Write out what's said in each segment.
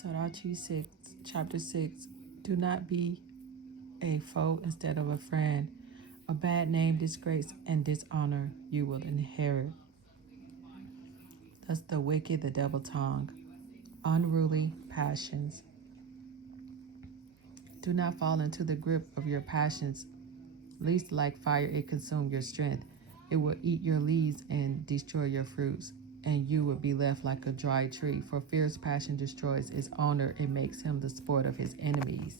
Sirachi 6, chapter 6. Do not be a foe instead of a friend. A bad name, disgrace, and dishonor you will inherit. Thus the wicked, the double tongue, unruly passions. Do not fall into the grip of your passions, lest like fire it consume your strength. It will eat your leaves and destroy your fruits, and you will be left like a dry tree. For fierce passion destroys its owner, it makes him the sport of his enemies.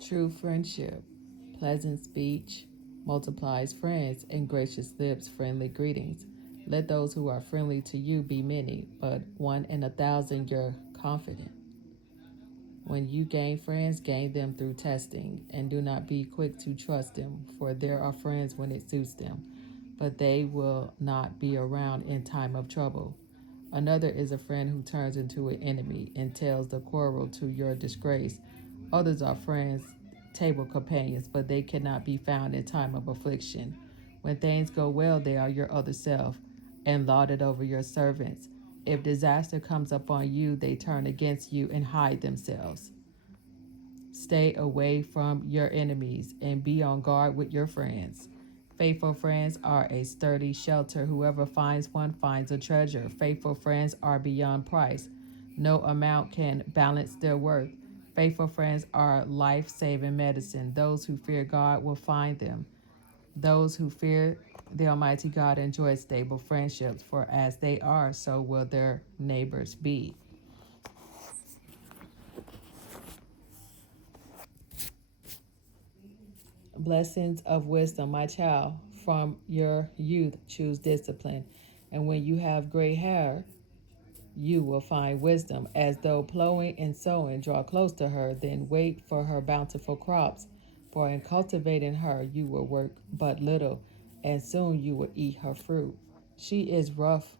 True friendship, pleasant speech, multiplies friends, and gracious lips, friendly greetings. Let those who are friendly to you be many, but 1 in 1,000 you're confident. When you gain friends, gain them through testing, and do not be quick to trust them, for there are friends when it suits them, but they will not be around in time of trouble. Another is a friend who turns into an enemy and tells the quarrel to your disgrace. Others are friends, table companions, but they cannot be found in time of affliction. When things go well, they are your other self and lauded over your servants. If disaster comes upon you, they turn against you and hide themselves. Stay away from your enemies and be on guard with your friends. Faithful friends are a sturdy shelter. Whoever finds one finds a treasure. Faithful friends are beyond price. No amount can balance their worth. Faithful friends are life saving medicine. Those who fear God will find them. Those who fear the Almighty God enjoy stable friendships, for as they are, so will their neighbors be. Blessings of wisdom, my child. From your youth, choose discipline. And when you have gray hair, you will find wisdom. As though plowing and sowing, draw close to her, then wait for her bountiful crops. For in cultivating her, you will work but little, and soon you will eat her fruit. She is rough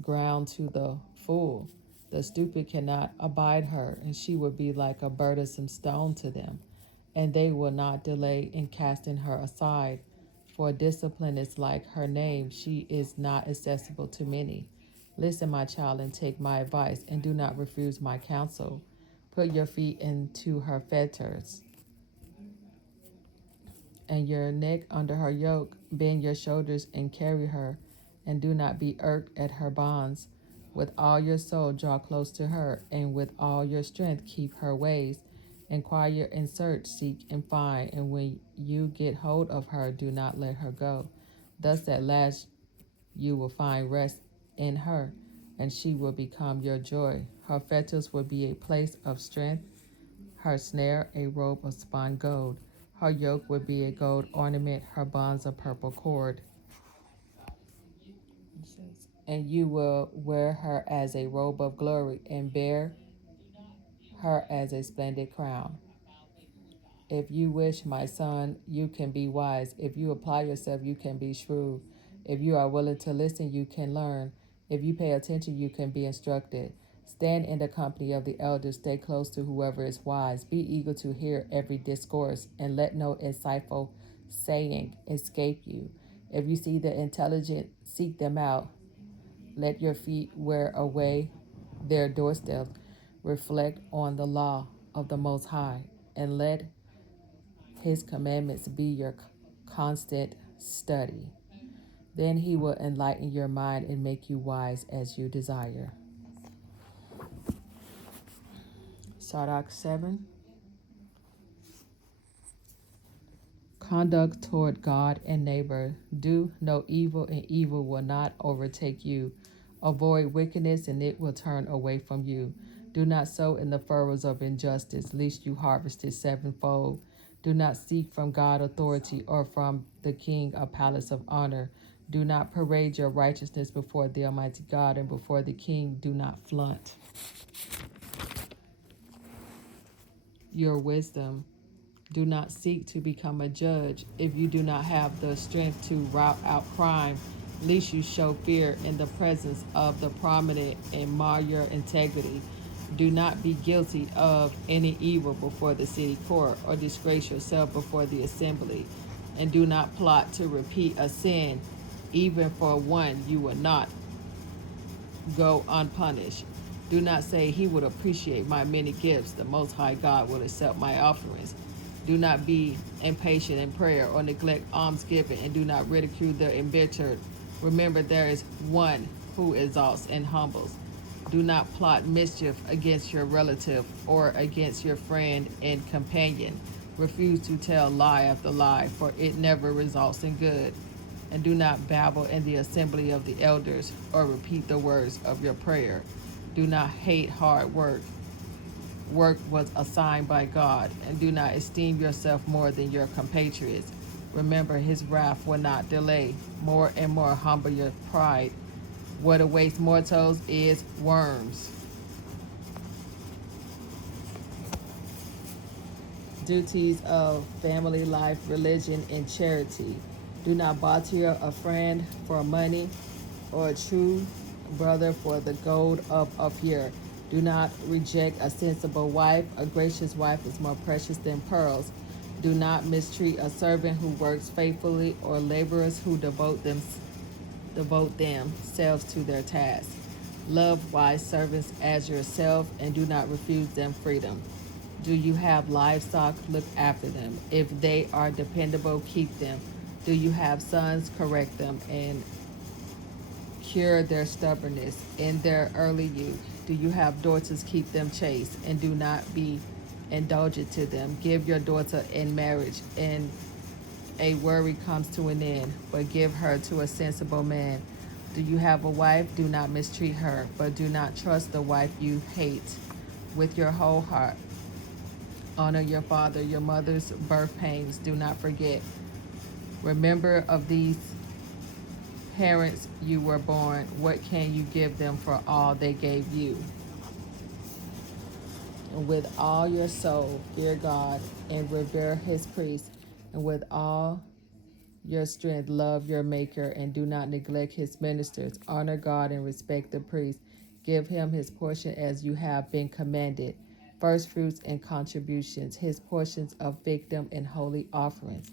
ground to the fool. The stupid cannot abide her, and she will be like a burdensome stone to them, and they will not delay in casting her aside. For discipline is like her name, she is not accessible to many. Listen, my child, and take my advice, and do not refuse my counsel. Put your feet into her fetters, and your neck under her yoke. Bend your shoulders and carry her, and do not be irked at her bonds. With all your soul draw close to her, and with all your strength keep her ways. Inquire and search, seek and find, and when you get hold of her, do not let her go. Thus at last you will find rest in her, and she will become your joy. Her fetters will be a place of strength, her snare a robe of spun gold. Her yoke would be a gold ornament, her bonds a purple cord. And you will wear her as a robe of glory and bear her as a splendid crown. If you wish, my son, you can be wise. If you apply yourself, you can be shrewd. If you are willing to listen, you can learn. If you pay attention, you can be instructed. Stand in the company of the elders. Stay close to whoever is wise. Be eager to hear every discourse, and let no insightful saying escape you. If you see the intelligent, seek them out. Let your feet wear away their doorsteps. Reflect on the law of the Most High, and let his commandments be your constant study. Then he will enlighten your mind and make you wise as you desire. Sirach 7. Conduct toward God and neighbor. Do no evil, and evil will not overtake you. Avoid wickedness, and it will turn away from you. Do not sow in the furrows of injustice, lest you harvest it sevenfold. Do not seek from God authority, or from the king a palace of honor. Do not parade your righteousness before the Almighty God, and before the king do not flaunt your wisdom. Do not seek to become a judge if you do not have the strength to rout out crime, lest you show fear in the presence of the prominent and mar your integrity. Do not be guilty of any evil before the city court, or disgrace yourself before the assembly. And do not plot to repeat a sin, even for one you will not go unpunished. Do not say, He would appreciate my many gifts. The Most High God will accept my offerings. Do not be impatient in prayer or neglect almsgiving, and do not ridicule the embittered. Remember, there is one who exalts and humbles. Do not plot mischief against your relative or against your friend and companion. Refuse to tell lie after lie, for it never results in good. And do not babble in the assembly of the elders or repeat the words of your prayer. Do not hate hard work. Work was assigned by God, and do not esteem yourself more than your compatriots. Remember, his wrath will not delay. More and more humble your pride. What awaits mortals is worms. Duties of family life, religion, and charity. Do not barter a friend for money or a true brother for the gold of Ophir. Do not reject a sensible wife. A gracious wife is more precious than pearls. Do not mistreat a servant who works faithfully or laborers who devote themselves to their task. Love wise servants as yourself and do not refuse them freedom. Do you have livestock? Look after them. If they are dependable, keep them. Do you have sons? Correct them and cure their stubbornness in their early youth. Do you have daughters? Keep them chaste and do not be indulgent to them. Give your daughter in marriage and a worry comes to an end, but give her to a sensible man. Do you have a wife? Do not mistreat her, but do not trust the wife you hate with your whole heart. Honor your father, your mother's birth pains. Do not forget. Remember of these parents you were born. What can you give them for all they gave you? And with all your soul, fear God and revere his priests. And with all your strength, love your Maker, and do not neglect his ministers. Honor God and respect the priest. Give him his portion as you have been commanded. First fruits and contributions, his portions of victim and holy offerings.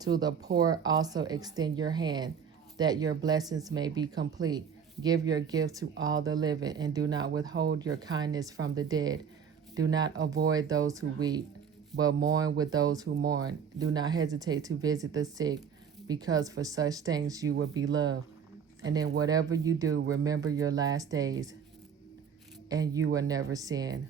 To the poor also extend your hand, that your blessings may be complete. Give your gift to all the living, and do not withhold your kindness from the dead. Do not avoid those who weep, but mourn with those who mourn. Do not hesitate to visit the sick, because for such things you will be loved. And in whatever you do, remember your last days, and you will never sin.